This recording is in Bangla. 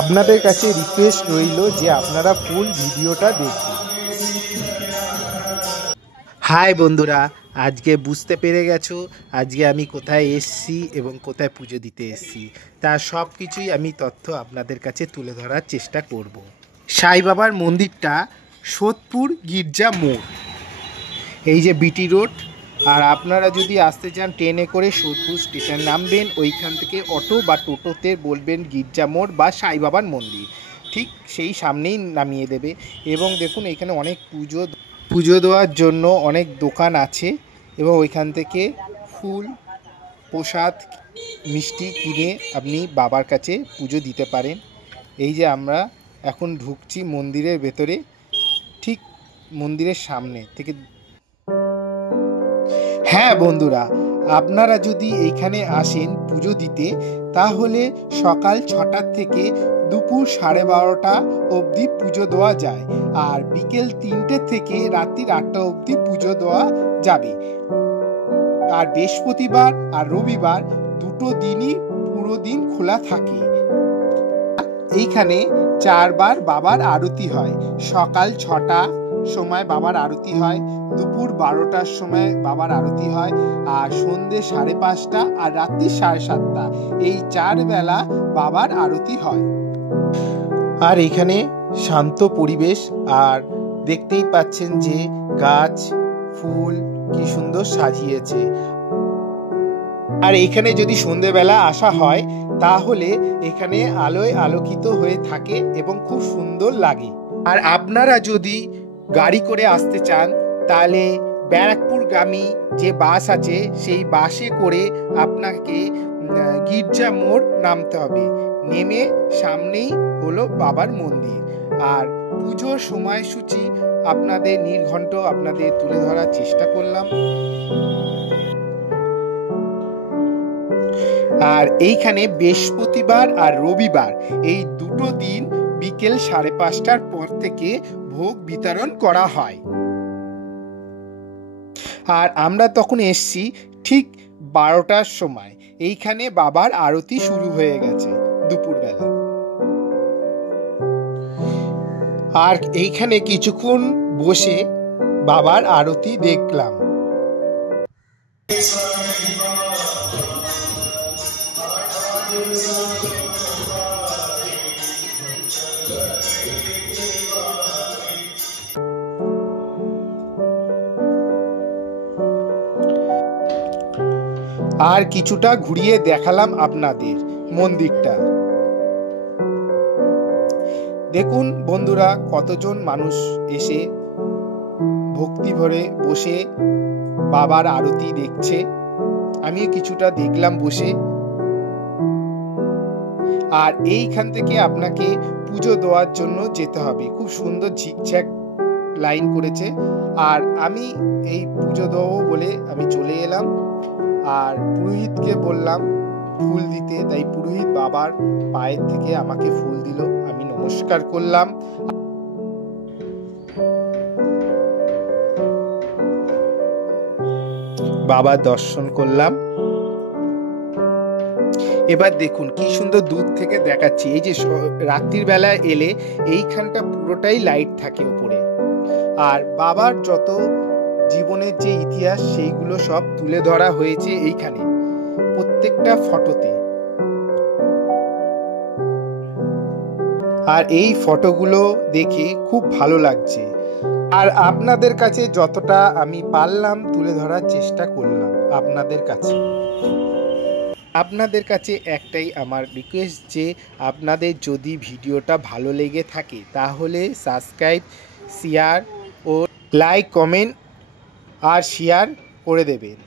আপনাদের কাছে রিকোয়েস্ট রইল যে আপনারা ফুল ভিডিওটা দেখবেন। হাই বন্ধুরা, আজকে বুঝতে পেরে গেছো আজকে আমি কোথায় এসছি এবং কোথায় পুজো দিতে এসছি, তার সব কিছুই আমি তথ্য আপনাদের কাছে তুলে ধরার চেষ্টা করব। সাই বাবার মন্দিরটা সোদপুর গির্জা মোড়, এই যে বিটি রোড। আর আপনারা যদি আসতে চান ট্রেনে করে সোদপুর স্টেশন নামবেন, ওইখান থেকে অটো বা টোটোতে বলবেন গির্জা মোড় বা সাই বাবার মন্দির, ঠিক সেই সামনেই নামিয়ে দেবে। এবং দেখুন এখানে অনেক পুজো দেওয়ার জন্য অনেক দোকান আছে এবং ওইখান থেকে ফুল, প্রসাদ, মিষ্টি কিনে আপনি বাবার কাছে পুজো দিতে পারেন। এই যে আমরা এখন ঢুকছি মন্দিরের ভেতরে, ঠিক মন্দিরের সামনে থেকে। হ্যাঁ বন্ধুরা, আপনারা যদি এইখানে আসেন পুজো দিতে, তাহলে সকাল 6টার থেকে দুপুর 12:30 অবধি পুজো দেওয়া যায়, আর বিকেল 3টে থেকে রাত্রির 8টা অবধি পুজো দেওয়া যাবে। আর বৃহস্পতিবার আর রবিবার দুটো দিনই পুরো দিন খোলা থাকে। এইখানে 4 বার বাবার আরতি হয়। সকাল 6টা সময় বাবার আরতি হয়, দুপুর 12টার সময় বাবার আরতি হয়, আর সন্ধ্যে 5:30 আর রাত্রি 7:30, এই 4 বেলা বাবার আরতি হয়। আর এখানে শান্ত পরিবেশ, আর দেখতেই পাচ্ছেন যে গাছ ফুল কি সুন্দর সাজিয়েছে। আর এখানে যদি সন্ধ্যেবেলা আসা হয় তাহলে এখানে আলোয় আলোকিত হয়ে থাকে এবং খুব সুন্দর লাগে। আর আপনারা যদি গাড়ি করে আসতে চান তাহলে ব্যারাকপুরগামী যে বাস আছে সেই বাসে করে আপনাকে গির্জা মোড় নামতে হবে। নেমে সামনেই হলো বাবার মন্দির। আর পুজোর সময়সূচি আপনাদের নির্ঘণ্ট আপনাদের তুলে ধরার চেষ্টা করলাম। আর এইখানে বৃহস্পতিবার আর রবিবার এই দুটো দিন বিকেল 5:30টার পর থেকে ভোগ বিতরণ করা হয়। আর আমরা তখন এসছি ঠিক 12টার সময়। এইখানে বাবার আরতি শুরু হয়ে গেছে দুপুরবেলা। আর এইখানে কিছুক্ষণ বসে বাবার আরতি দেখলাম। আর কিছুটা ঘুরিয়ে দেখালাম আপনাদের মন্দিরটা। দেখুন বন্ধুরা, কতজন মানুষ এসে ভক্তি ভরে বসে বাবার আরতি দেখছে। আমিও কিছুটা দেখলাম বসে। আর এইখান থেকে আপনাকে পুজো দেওয়ার জন্য যেতে হবে। খুব সুন্দর ঝিকঝ্যাক লাইন করেছে। আর আমি এই পুজো দেবো বলে আমি চলে এলাম। আর পুরোহিতকে বললাম ফুল দিতে, তাই পুরোহিত বাবার পায়ের থেকে আমাকে ফুল দিল। আমি নমস্কার করলাম। বাবার দর্শন করলাম। এবার দেখুন কি সুন্দর দূর থেকে দেখাচ্ছি। এই যে রাত্রির বেলায় এলে এইখানটা পুরোটাই লাইট থাকে উপরে। আর বাবার যত জীবনের যে ইতিহাস সেইগুলো সব তুলে ধরা হয়েছে এইখানে প্রত্যেকটা ফটোতে। আর এই ফটোগুলো দেখে খুব ভালো লাগছে। আর আপনাদের কাছে যতটা আমি পারলাম তুলে ধরার চেষ্টা করলাম আপনাদের কাছে একটাই আমার রিকোয়েস্ট যে আপনাদের যদি ভিডিওটা ভালো লেগে থাকে তাহলে সাবস্ক্রাইব, শেয়ার ও লাইক, কমেন্ট আর শেয়ার করে দেবেন।